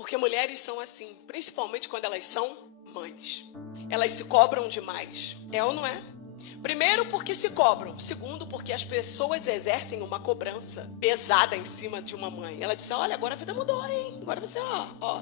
Porque mulheres são assim, principalmente quando elas são mães. Elas se cobram demais. É ou não é? Primeiro, porque se cobram. Segundo, porque as pessoas exercem uma cobrança pesada em cima de uma mãe. Ela disse, olha, agora a vida mudou, hein? Agora você,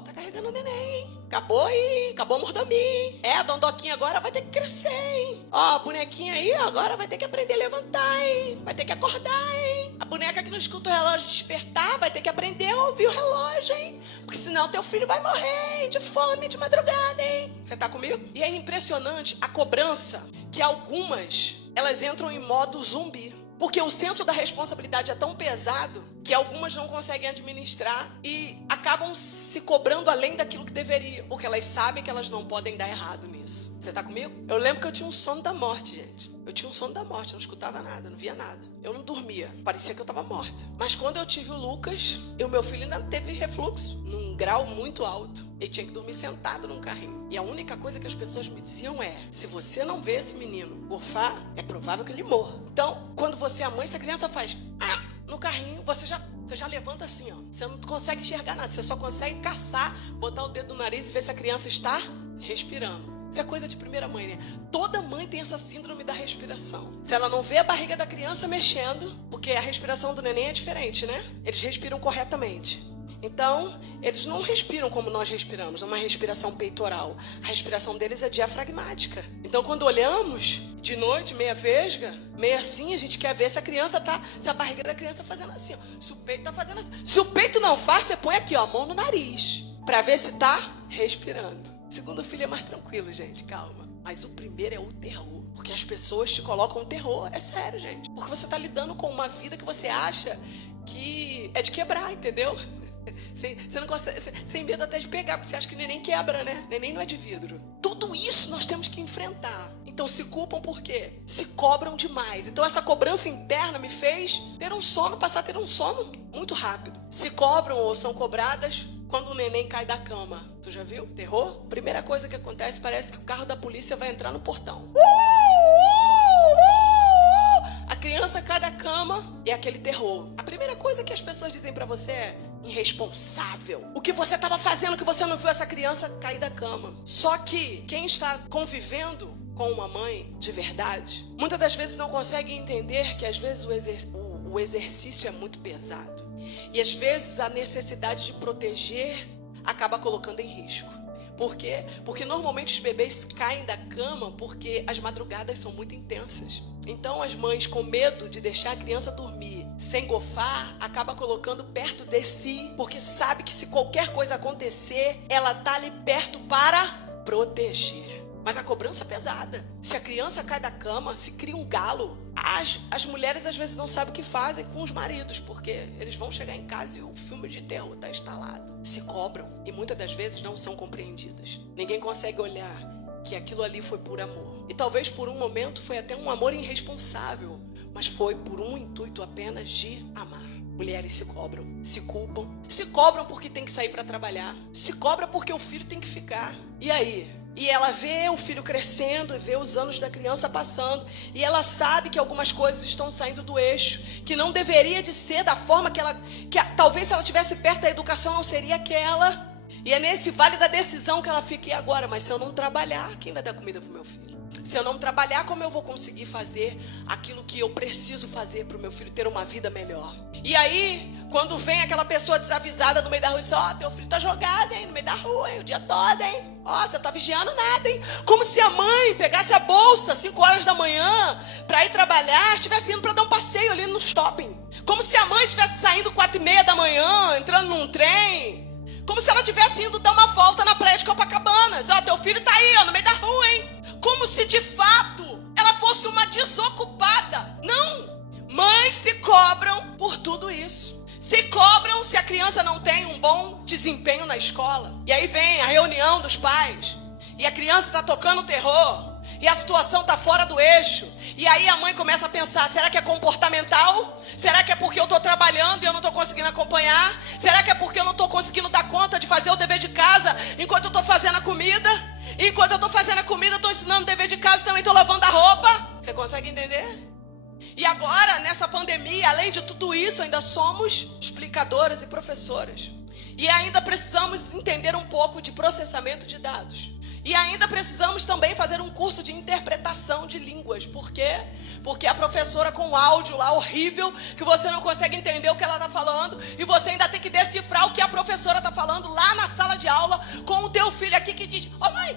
tá carregando o neném, hein? Acabou, hein? Acabou a mordomia, hein? A dondoquinha agora vai ter que crescer, hein? A bonequinha aí, agora vai ter que aprender a levantar, hein? Vai ter que acordar, hein? A boneca que não escuta o relógio despertar vai ter que aprender a ouvir o relógio, hein? Porque senão teu filho vai morrer, hein? De fome, de madrugada, hein? Você tá comigo? E é impressionante a cobrança que algumas, elas entram em modo zumbi. Porque o senso da responsabilidade é tão pesado que algumas não conseguem administrar e acabam se cobrando além daquilo que deveriam. Porque elas sabem que elas não podem dar errado nisso. Você tá comigo? Eu lembro que eu tinha um sono da morte, gente. Eu tinha um sono da morte, eu não escutava nada, não via nada. Eu não dormia, parecia que eu estava morta. Mas quando eu tive o Lucas, o meu filho ainda teve refluxo, num grau muito alto. Ele tinha que dormir sentado num carrinho. E a única coisa que as pessoas me diziam é, se você não vê esse menino gorfar, é provável que ele morra. Então, quando você é mãe, essa criança faz no carrinho, você já levanta assim, ó. Você não consegue enxergar nada, você só consegue caçar, botar o dedo no nariz e ver se a criança está respirando. Isso é coisa de primeira mãe, né? Toda mãe tem essa síndrome da respiração. Se ela não vê a barriga da criança mexendo, porque a respiração do neném é diferente, né? Eles respiram corretamente. Então, eles não respiram como nós respiramos, numa respiração peitoral. A respiração deles é diafragmática. Então, quando olhamos de noite, meia vesga, meia assim, a gente quer ver se a criança tá, se a barriga da criança tá fazendo assim, ó. Se o peito tá fazendo assim. Se o peito não faz, você põe aqui, ó, a mão no nariz, pra ver se tá respirando. O segundo filho é mais tranquilo, gente, calma. Mas o primeiro é o terror. Porque as pessoas te colocam o terror. É sério, gente. Porque você tá lidando com uma vida que você acha que é de quebrar, entendeu? Você não consegue, sem medo até de pegar, porque você acha que neném quebra, né? Neném não é de vidro. Tudo isso nós temos que enfrentar. Então se culpam por quê? Se cobram demais. Então essa cobrança interna me fez ter um sono, passar a ter um sono muito rápido. Se cobram ou são cobradas quando o neném cai da cama. Tu já viu? Terror? Primeira coisa que acontece, parece que o carro da polícia vai entrar no portão. A criança cai da cama e é aquele terror. A primeira coisa que as pessoas dizem pra você é irresponsável. O que você estava fazendo que você não viu essa criança cair da cama? Só que quem está convivendo com uma mãe de verdade, muitas das vezes não consegue entender que às vezes o exercício é muito pesado. E às vezes a necessidade de proteger acaba colocando em risco. Por quê? Porque normalmente os bebês caem da cama porque as madrugadas são muito intensas. Então as mães, com medo de deixar a criança dormir sem gofar, acaba colocando perto de si, porque sabe que se qualquer coisa acontecer, ela tá ali perto para proteger. Mas a cobrança é pesada. Se a criança cai da cama, se cria um galo. As mulheres às vezes não sabem o que fazem com os maridos, porque eles vão chegar em casa e o filme de terror está instalado. Se cobram e muitas das vezes não são compreendidas. Ninguém consegue olhar que aquilo ali foi por amor. E talvez por um momento foi até um amor irresponsável, mas foi por um intuito apenas de amar. Mulheres se cobram, se culpam, se cobram porque tem que sair para trabalhar, se cobra porque o filho tem que ficar. E aí? E ela vê o filho crescendo e vê os anos da criança passando. E ela sabe que algumas coisas estão saindo do eixo. Que não deveria de ser da forma que talvez se ela estivesse perto da educação não seria aquela. E é nesse vale da decisão que ela fica, e agora? Mas se eu não trabalhar, quem vai dar comida pro meu filho? Se eu não trabalhar, como eu vou conseguir fazer aquilo que eu preciso fazer para o meu filho ter uma vida melhor? E aí, quando vem aquela pessoa desavisada no meio da rua e diz, teu filho tá jogado, hein, no meio da rua, hein, o dia todo, hein? Você não tá vigiando nada, hein? Como se a mãe pegasse a bolsa 5 horas da manhã para ir trabalhar, estivesse indo para dar um passeio ali no shopping. Como se a mãe estivesse saindo 4h30 da manhã, entrando num trem. Como se ela estivesse indo dar uma volta na praia de Copacabana. Teu filho tá aí, no meio da rua, hein? Como se de fato ela fosse uma desocupada. Não! Mães se cobram por tudo isso. Se cobram se a criança não tem um bom desempenho na escola. E aí vem a reunião dos pais. E a criança está tocando terror. E a situação está fora do eixo. E aí a mãe começa a pensar, será que é comportamental? Será que é porque eu estou trabalhando e eu não estou conseguindo acompanhar? Será que é porque eu não estou conseguindo dar conta de fazer o dever de casa enquanto eu estou fazendo a comida? E enquanto eu estou fazendo a comida, eu estou ensinando o dever de casa e também estou lavando a roupa? Você consegue entender? E agora, nessa pandemia, além de tudo isso, ainda somos explicadoras e professoras. E ainda precisamos entender um pouco de processamento de dados. E ainda precisamos também fazer um curso de interpretação de línguas. Por quê? Porque a professora com áudio lá horrível, que você não consegue entender o que ela está falando, e você ainda tem que decifrar o que a professora está falando lá na sala de aula, com o teu filho aqui que diz: ô mãe,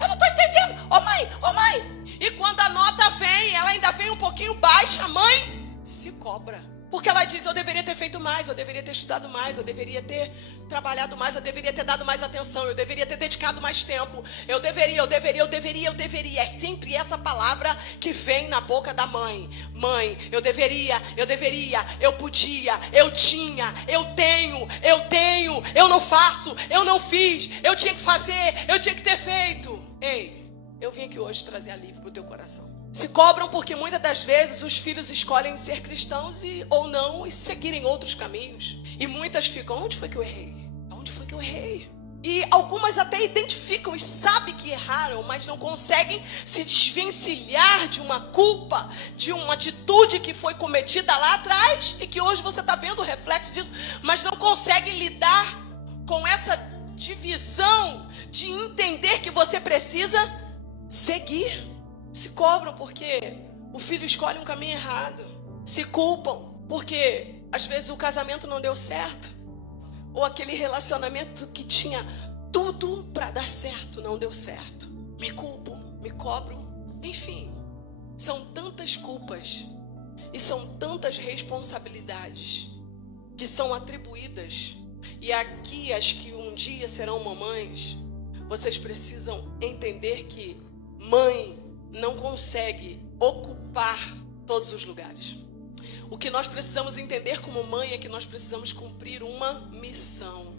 eu não estou entendendo, ô mãe. E quando a nota vem, ela ainda vem um pouquinho baixa, a mãe se cobra. Porque ela diz: eu deveria ter feito mais, eu deveria ter estudado mais, eu deveria ter trabalhado mais, eu deveria ter dado mais atenção, eu deveria ter dedicado mais tempo, eu deveria. É sempre essa palavra que vem na boca da mãe. Mãe, eu deveria, eu podia, eu tinha, eu tenho, eu não faço, eu não fiz, eu tinha que fazer, eu tinha que ter feito. Ei, eu vim aqui hoje trazer alívio pro teu coração. Se cobram porque muitas das vezes os filhos escolhem ser cristãos ou não e seguirem outros caminhos. E muitas ficam: onde foi que eu errei? Onde foi que eu errei? E algumas até identificam e sabem que erraram, mas não conseguem se desvencilhar de uma culpa, de uma atitude que foi cometida lá atrás e que hoje você está vendo o reflexo disso, mas não conseguem lidar com essa divisão de entender que você precisa seguir. Se cobram porque o filho escolhe um caminho errado. Se culpam porque às vezes o casamento não deu certo, ou aquele relacionamento que tinha tudo para dar certo não deu certo. Me culpo, me cobro. Enfim, são tantas culpas e são tantas responsabilidades que são atribuídas. E aqui, as que um dia serão mamães, vocês precisam entender que mãe não consegue ocupar todos os lugares. O que nós precisamos entender como mãe é que nós precisamos cumprir uma missão.